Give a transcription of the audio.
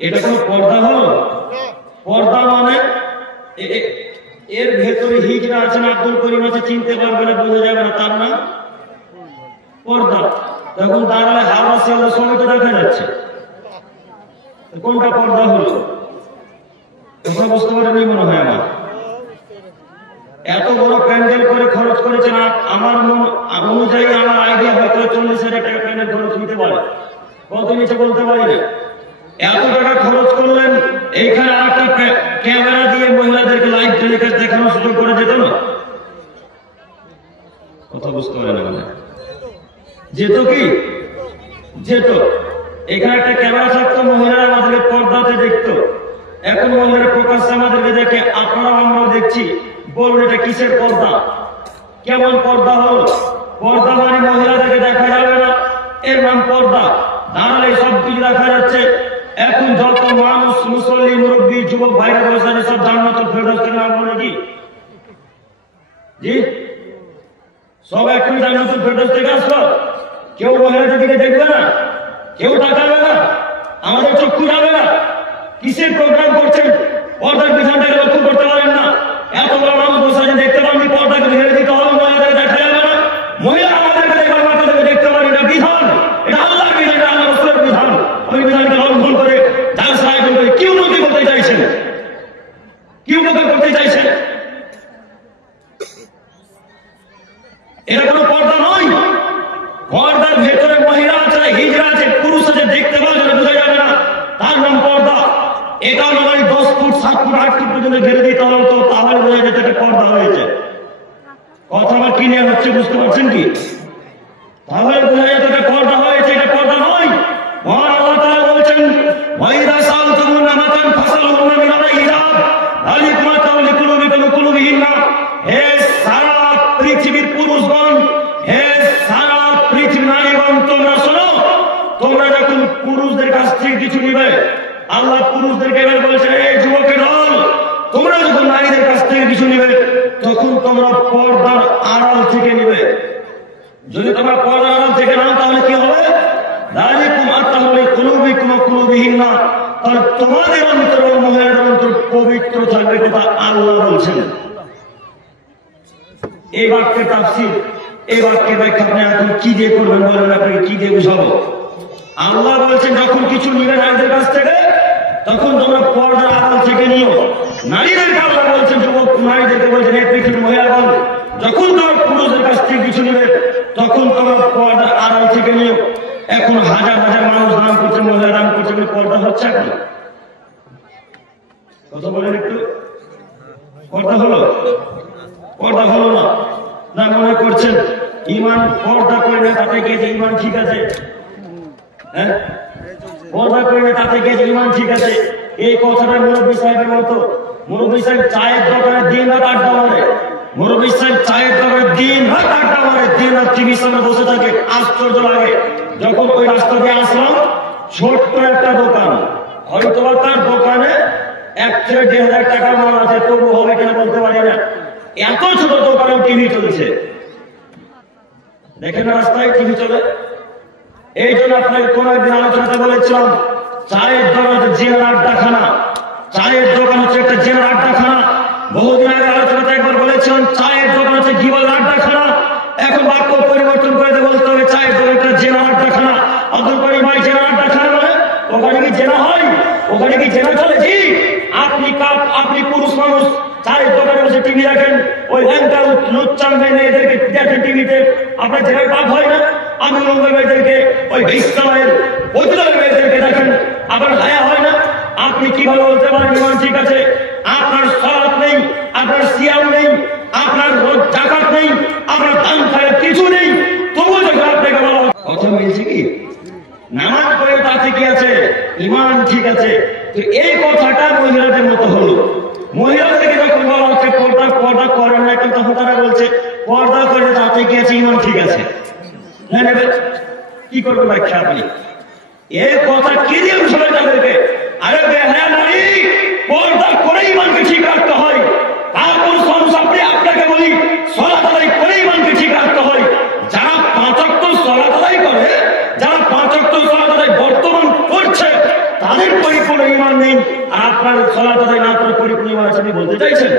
এটা কোনো পর্দা হলো? পর্দা মানে এর ভেতরে হিজড়া আছেন, আব্দুল করিম আছে, চিনতে পারবে না, বোঝা যাবে না, তার নাম পর্দা। তখন দাঁড়ালে হাওড়া শিয়ালদা সবই তো দেখা যাচ্ছে, কোনটা পর্দা হলো? তোমরা বুঝতে পারেনি মনে হয়। আমার এত বড় প্যান্ডেল করে খরচ করেছেন, আমার অনুযায়ী আমার আইডিয়া হয়তো 40,000 টাকা প্যান্ডেল খরচ নিতে পারে, কত নিচে বলতে পারি না। এত টাকা খরচ করলেন, এইখানে একটা ক্যামেরা দিয়ে মহিলাদেরকে লাইভ টেলিকাস্ট দেখানোর সুযোগ করে যেত না? কথা বুঝতে পারে না, যেত কি যেত? এখানে একটা ক্যামেরা থাকতো, মহিলারা আমাদেরকে পর্দাতে দেখতো। এখন মহিলারা প্রকাশ্যে আমাদেরকে দেখে, আপনারাও আমরাও দেখছি। বলুন এটা কিসের পর্দা? কেমন পর্দা হলো? পর্দা মানে মহিলাদেরকে দেখা যাবে না, এর নাম পর্দা। দাঁড়ালে সব কিছু দেখা যাচ্ছে। এখন যত মানুষ, মুসল্লি, মুরব্বী, যুবক ভাইরা বসে আছে, সব জান্নাতুল ফেরদৌসের নাম বলে কি? জি, সব এখন জান্নাতুল ফেরদৌস থেকে আসলো। কেউ মহিলাদের দিকে দেখবে না, কেউ তাকাবে না, আমাদের চক্ষু যাবে না। কিসের প্রোগ্রাম করছেন? পর্দার বিধানটাকে লক্ষ্য করতে পারেন না? এত বড় মানুষ বসে আছেন, দেখতে পাননি? পর্দাকে ঘিরে দিতে হবে, মহিলাদের দেখা যাবে না। মহিলা আমাদেরকে দেখবে, আমাদেরকে দেখতে পারি না। বিধান এটা আল্লাহর বিধান, এটা আল্লাহ রাসূলের বিধান। ওই বিধানকে লঙ্ঘন করে জালসা আয়োজন করে কি উন্নতি করতে চাইছেন? কি উপকার করতে চাইছেন? এটা কোনো পর্দা নয়। পর্দার ভেতরে মহিলা আছে, হিজড়া আছে, পুরুষ আছে, দেখতে পাওয়া যাবে, বোঝা যাবে না, তার নাম পর্দা। এটা নয় 10 ফুট 7 ফুট 8 ফুট পর্যন্ত ঘিরে দিতে হলো, তো তাহলে বোঝা যেত এটা পর্দা হয়েছে। কথা আমার ক্লিয়ার হচ্ছে, বুঝতে পারছেন কি? তাহলে বোঝা যেত এটা পর্দা হয়েছে, এটা পর্দা নয়। মহান আল্লাহ তাআলা বলছেন, ওয়াইদা সালতুমুন নামাতান ফাসালুহুন্না মিনাল হিজাব যালিকুম তাওলিকুলুবিকুম কুলুবিহিন্না। হে সারা পৃথিবীর পুরুষগণ, হে সারা পৃথিবীর নারীগণ, তোমরা শোনো। তোমরা যখন পুরুষদের কাছ থেকে কিছু নিবে, আল্লাহ পুরুষদেরকে এবার বলছেন, এই যুবকের দল, তোমরা যখন নারীদের কাছ থেকে কিছু নিবে, তখন তোমরা পর্দার আড়াল থেকে নিবে। যদি তোমরা পর্দার আড়াল থেকে নাও, তাহলে কি হবে? যালিকুম আতহারু লিকুলুবিকুম ওয়া কুলুবিহিন্না। তাহলে তোমাদের অন্তর ও মহিলাদের অন্তর পবিত্র থাকবে, কথা আল্লাহ বলছেন। এই বাক্যের তাফসীর, এই বাক্যের ব্যাখ্যা আপনি এখন কি দিয়ে করবেন বলেন? আপনাকে কি দিয়ে বুঝাবো? আল্লাহ বলছেন, যখন কিছু নিবে নারীদের কাছ থেকে, তখন তোমরা পর্দার আড়াল থেকে নিও। নারীদেরকে আল্লাহ বলছেন, যুবক নারীদেরকে বলছেন, হে পৃথিবীর মহিলাগণ, যখন তোমরা পুরুষদের কাছ থেকে কিছু নিবে, তখন তোমরা পর্দার আড়াল থেকে নিও। এখন হাজার হাজার মানুষ দান করছে, মহিলা দান করছে, পর্দা হচ্ছে এখন? কথা বলেন একটু, পর্দা হলো? পর্দা হলো না। না মনে করছেন ইমান পর্দা করে না তাতে গিয়েছে ইমান ঠিক আছে? হ্যাঁ, পর্দা করে না তাতে গিয়েছে ইমান ঠিক আছে? এই কথাটা মুরব্বী সাহেবের মতো। মুরব্বী সাহেব চায়ের দোকানে দিন রাত আড্ডা মারে। মুরব্বী সাহেব চায়ের দোকানে দিন রাত আড্ডা মারে, দিন রাত টিভির সামনে বসে থাকে। আশ্চর্য লাগে। যখন ওই রাস্তা দিয়ে আসলাম, ছোট্ট একটা দোকান, হয়তো তার দোকানে 1 থেকে 1,500 টাকার মাল আছে, তবু হবে কিনা বলতে পারি না। এত ছোট দোকানেও টিভি চলছে। দেখেন না রাস্তায় টিভি চলে। এই জন্য আপনাকে কোন একদিন আলোচনাতে বলেছিলাম, চায়ের দোকান হচ্ছে জেনার আড্ডাখানা। চায়ের দোকান হচ্ছে একটা জেনার আড্ডাখানা। বহুদিন আগে আলোচনাতে একবার বলেছিলাম, চায়ের দোকান হচ্ছে গিবল আড্ডাখানা। এখন বাক্য পরিবর্তন করে বলতে হবে চায়ের দোকান একটা জেনার আড্ডাখানা। আব্দুল করিম ভাই, জেনার আড্ডাখানা মানে ওখানে কি জেনা হয়? ওখানে কি জেনা চলে? জি। আপনি পুরুষ মানুষ চায়ের দোকানে বসে টিভি দেখেন, ওই ল্যাংটা লুচ্চান মেয়েদেরকে দেখেন টিভিতে, আপনার জেনার পাপ হয় না? আমি মেয়েদেরকে, ওই ইসলামের বৈদ্যুতের মেয়েদেরকে দেখেন, আপনার হায়া হয় না? আপনি কিভাবে বলতে পারেন ইমান ঠিক আছে? আপনার সালাত নেই, আপনার সিয়াম নেই, আপনার যাকাত নেই, আপনার দান খায়ের কিছু নেই, তবুও যখন আপনাকে বলা কথা মিলছে কি? নামাজ পড়ে তাতে কি আছে? ইমান ঠিক আছে। তো এই কথাটা মহিলাদের মতো হলো। মহিলাদেরকে যখন বলা হচ্ছে পর্দা করেন না, কিন্তু তখন তারা বলছে পর্দা করে তাতে কি আছে? ইমান ঠিক আছে। কি করবে ব্যাখ্যা আপনি? এই কথা কি দিয়ে বুঝাবেন তাদেরকে? আরে বেহায়া নারী, পর্দা করে ইমানকে ঠিক রাখতে হয়। তারপর আপনাকে বলি, সালাত আদায় করে ইমানকে ঠিক রাখতে হয়। যারা 5 ওয়াক্ত সালাত আদায় করে, যারা 5 ওয়াক্ত সালাত আদায় বর্তমান করছে, তাদের পরিপূর্ণ ঈমান নেই আর আপনার সালাত আদায় না করে পরিপূর্ণ ঈমান আছে, আপনি বলতে চাইছেন?